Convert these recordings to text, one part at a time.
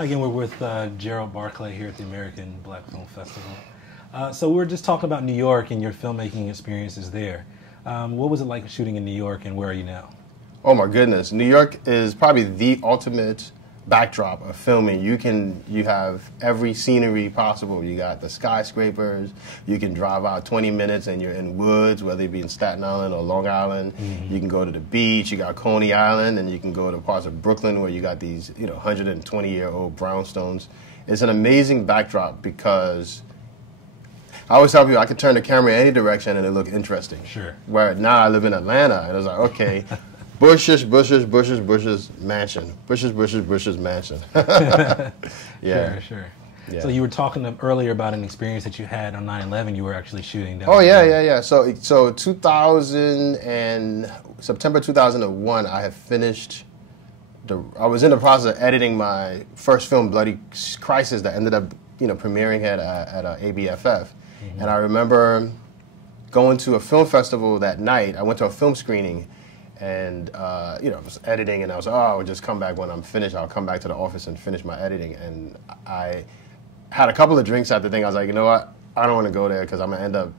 Again, we're with Gerald Barclay here at the American Black Film Festival. So we were just talking about New York and your filmmaking experiences there. What was it like shooting in New York, and where are you now? Oh my goodness, New York is probably the ultimate backdrop of filming. You have every scenery possible. You got the skyscrapers. You can drive out 20 minutes and you're in woods, whether it be in Staten Island or Long Island. You can go to the beach. You got Coney Island, and you can go to parts of Brooklyn where you got these 120-year-old brownstones. It's an amazing backdrop because I always tell people I could turn the camera any direction and it look interesting. Sure. Where now I live in Atlanta, and it's like, okay. Bushes, bushes, bushes, bushes, mansion. Bushes, bushes, bushes, mansion. Yeah. Sure. Yeah. So you were talking earlier about an experience that you had on 9/11. You were actually shooting down. Oh, yeah. So September 2001, I had finished, I was in the process of editing my first film, Bloody Crisis, that ended up, premiering at ABFF. And I remember going to a film festival that night. I went to a film screening. And, I was editing, and I was like, oh, I'll just come back when I'm finished. I'll come back to the office and finish my editing. And I had a couple of drinks after the thing. I was like, you know what? I don't want to go there because I'm going to end up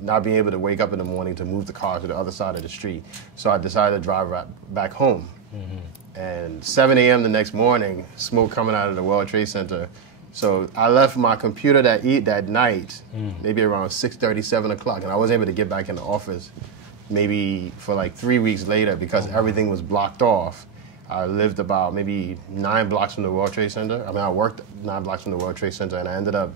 not being able to wake up in the morning to move the car to the other side of the street. So I decided to drive back home. And 7 a.m. the next morning, smoke coming out of the World Trade Center. So I left my computer that night, maybe around 6:30, 7 o'clock, and I wasn't able to get back in the office maybe for like 3 weeks later because everything was blocked off. I lived about maybe 9 blocks from the World Trade Center. I mean, I worked 9 blocks from the World Trade Center, and I ended up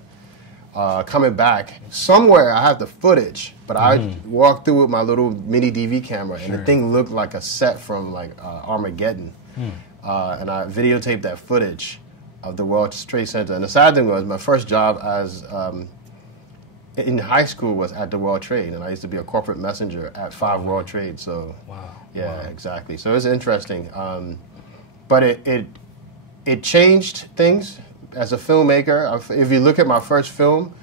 coming back. Somewhere I have the footage, but I walked through with my little mini DV camera, and the thing looked like a set from like Armageddon. And I videotaped that footage of the World Trade Center. And the sad thing was, my first job as in high school was at the World Trade, and I used to be a corporate messenger at 5 World Trade. So, exactly. So it's interesting, but it changed things as a filmmaker. If you look at my first film,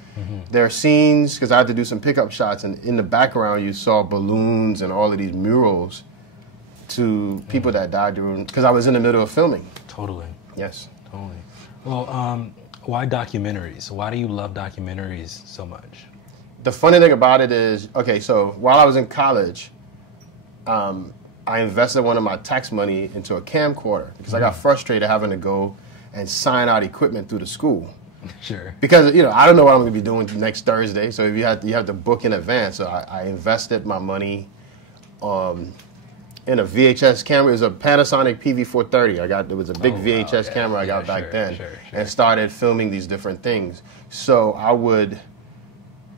there are scenes because I had to do some pickup shots, and in the background you saw balloons and all of these murals to people that died during because I was in the middle of filming. Totally. Yes. Totally. Well. Why documentaries? Why do you love documentaries so much? The funny thing about it is, okay, so while I was in college, I invested one of my tax money into a camcorder because I got frustrated having to go and sign out equipment through the school. Sure. Because, I don't know what I'm going to be doing next Thursday, so you have to book in advance. So I invested my money in a VHS camera. It was a Panasonic PV430. It was a big VHS camera I got back then, and started filming these different things. So I would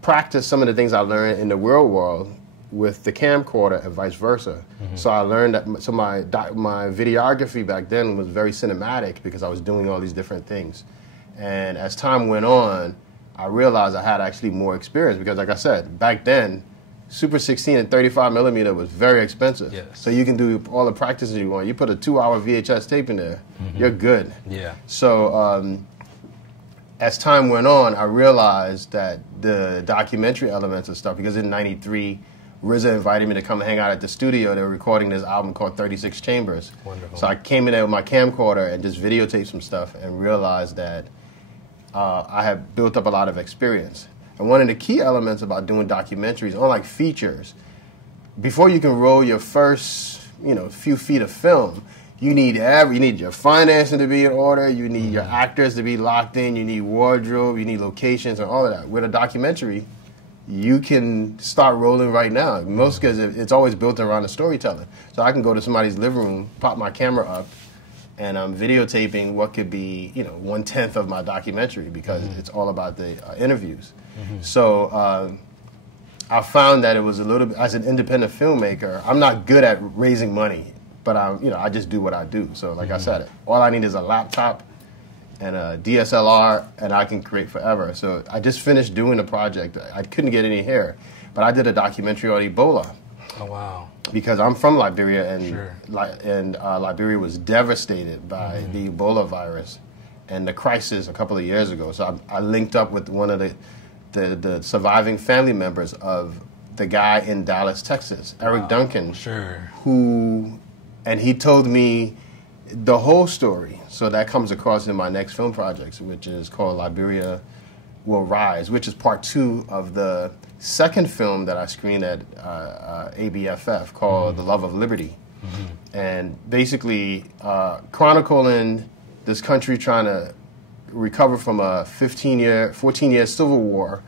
practice some of the things I learned in the real world with the camcorder and vice versa. So I learned that. So my videography back then was very cinematic because I was doing all these different things. And as time went on, I realized I had actually more experience because, like I said, back then, Super 16 and 35 millimeter was very expensive. Yes. So you can do all the practices you want. You put a 2-hour VHS tape in there, you're good. Yeah. So as time went on, I realized that the documentary elements and stuff, because in '93, RZA invited me to come hang out at the studio. They were recording this album called 36 Chambers. Wonderful. So I came in there with my camcorder and just videotaped some stuff and realized that I had built up a lot of experience. And one of the key elements about doing documentaries, unlike features, before you can roll your first, few feet of film, you need your financing to be in order, you need your actors to be locked in, you need wardrobe, you need locations and all of that. With a documentary, you can start rolling right now. Most because it's always built around the storytelling. So I can go to somebody's living room, pop my camera up, and I'm videotaping what could be, 1/10 of my documentary because it's all about the interviews. So I found that it was a little bit, as an independent filmmaker, I'm not good at raising money, but I just do what I do. So like I said, all I need is a laptop and a DSLR, and I can create forever. So I just finished doing a project. I couldn't get any hair, but I did a documentary on Ebola. Oh, wow. Because I'm from Liberia, and Liberia was devastated by the Ebola virus and the crisis a couple of years ago. So I linked up with one of the surviving family members of the guy in Dallas, Texas, Eric Duncan, Sure. and he told me the whole story. So that comes across in my next film project, which is called Liberia Will Rise, which is part 2 of the second film that I screened at ABFF called The Love of Liberty. And basically chronicling this country trying to recover from a 14-year civil war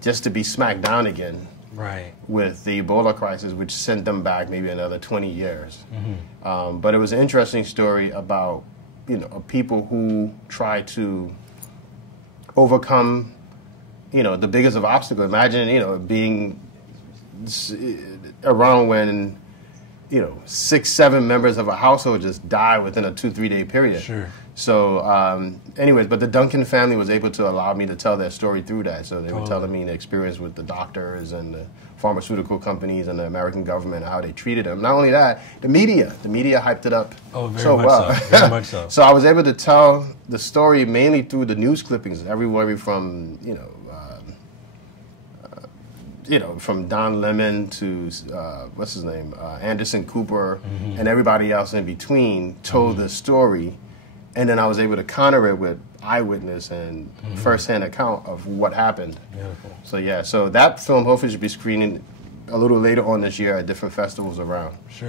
just to be smacked down again. Right. With the Ebola crisis, which sent them back maybe another 20 years. But it was an interesting story about, people who try to overcome, the biggest of obstacles. Imagine, being around when, 6, 7 members of a household just die within a 2-3 day period. Sure. So, anyways, but the Duncan family was able to allow me to tell their story through that. So they were telling me the experience with the doctors and the pharmaceutical companies and the American government and how they treated them. Not only that, the media hyped it up so well. Very much so. So I was able to tell the story mainly through the news clippings, everywhere from, from Don Lemon to, what's his name, Anderson Cooper, and everybody else in between told the story. And then I was able to counter it with eyewitness and first-hand account of what happened. Beautiful. So yeah, so that film hopefully should be screening a little later on this year at different festivals around. Sure.